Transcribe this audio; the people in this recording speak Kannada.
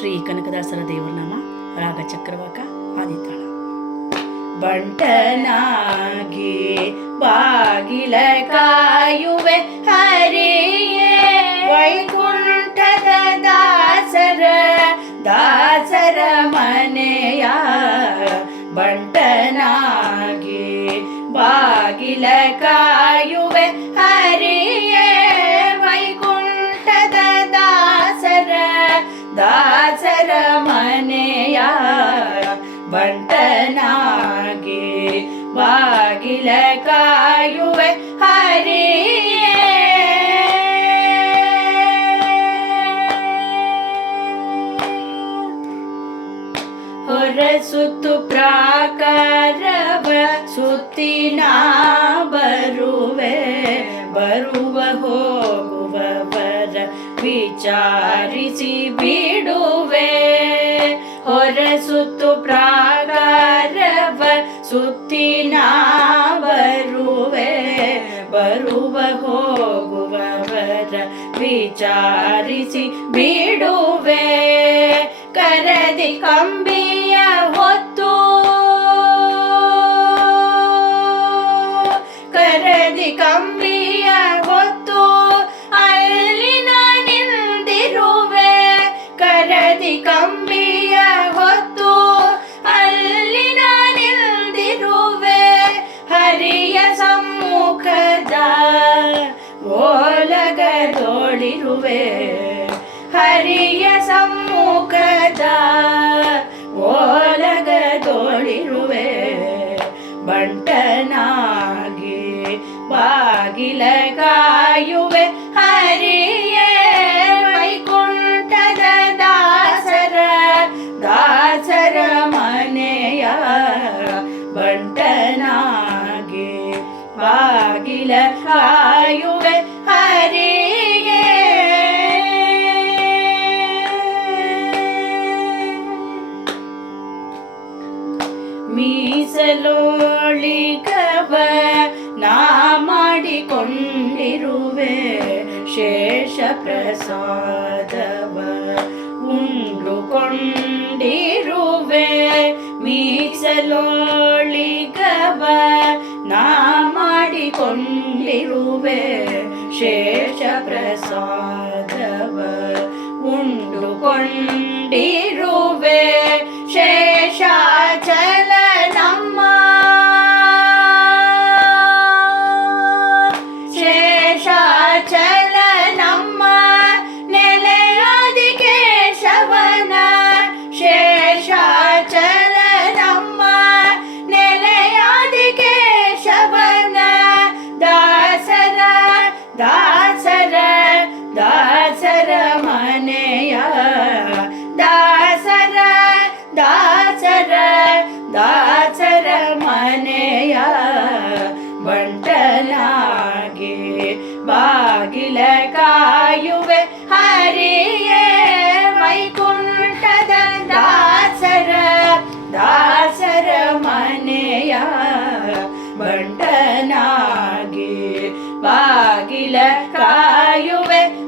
ಶ್ರೀ ಕನಕದಾಸರ ದೇವರ ನಾಮ ರಾಗ ಚಕ್ರವಾಕ ಆದಿತಾಳ. ಬಂಟನಾಗಿ ಬಾಗಿಲ ಕಾಯುವೆ ಹರಿಯೇ ವೈಕುಂಠದ ದಾಸರ ಮನೆಯ ಬಂಟನಾಗಿ ಬಾಗಿಲ ಕಾಯುವೆ ಹರಿಯೇ ವೈಕುಂಠದ ದಾಸರ ಮನೆಯ ಬಂಟನಾಗಿ ಬಾಗಿಲ ಕಾಯುವೆ ಹರಿಯೇ. ಹೊರಸುತ್ತು ಪ್ರಾಕಾರವ ಸುತ್ತಿನ ಬರುವೆ ಬರುವ ಹೋಗುವವರ ವಿಚಾರಿಸಿ ಬಿಡುವೆ. ಹೊರಸುತ್ತು ಪ್ರಾಕಾರವ ಸುತ್ತಿನ ಬರುವೆ ಬರುವ ಹೋಗುವವರ ವಿಚಾರಿಸಿ ಬಿಡುವೆ. ಕರದಿ ಕಂಬಿಯ ಹೊತ್ತು ಕರದಿ ಕಂಬಿಯ ಹೊತ್ತು ಅಲ್ಲಿ ನಿಂದಿರುವೆ. ಕರದಿ ಕಂಬಿಯ ಹೊತ್ತು ಅಲ್ಲಿ ನಿಂದಿರುವೆ. ಹರಿಯ ಸಮ್ಮುಖದ ಓಲಗದೋಳಿರುವೆ. ಹರಿಯ ಸಮ್ಮುಖದ ಓಲಗದೋಳಿರುವೆ. ಬಂಟನಾಗಿ ಬಾಗಿಲ ಕಾಯುವೆ ಹರಿಯೇ ವೈಕುಂಠದ ದಾಸರ ಮನೆಯ ಬಂಟನಾಗಿ ಬಾಗಿಲ ಕಾಯುವೆ ಹರಿಯೇ. ಮೀಸಲೋಳಿಗವ ನಾ ಮಾಡಿಕೊಂಡಿರುವೆ. ಶೇಷ ಪ್ರಸಾದವ ಉಂಡುಕೊಂಡಿರುವೆ. ಮೀಸಲೋಳಿಗವ ನಾ ಮಾಡಿಕೊಂಡಿರುವೆ. ಶೇಷ ಪ್ರಸಾದವ ಉಂಡುಕೊಂಡಿರುವೆ. ಶೇಷಾಚಲ ನಮ್ಮ ಶೇಷಾಚಲ ನಮ್ಮ ನೆಲೆಯಾದಿ ಕೇಶವನ. ಶೇಷಾಚಲ ನಮ್ಮ ನೆಲೆಯಾದಿ ಕೇಶವನ. ದಾಸರ ಮನೆಯ ದಾಸರ ಮನೆಯ ಬಂಟನಾಗಿ ಬಾಗಿಲ ಕಾಯುವೆ ಹರಿಯೇ ವೈಕುಂಠದ ದಾಸರ ಮನೆಯ ಬಂಟನಾಗಿ ಬಾಗಿಲ ಕಾಯುವೆ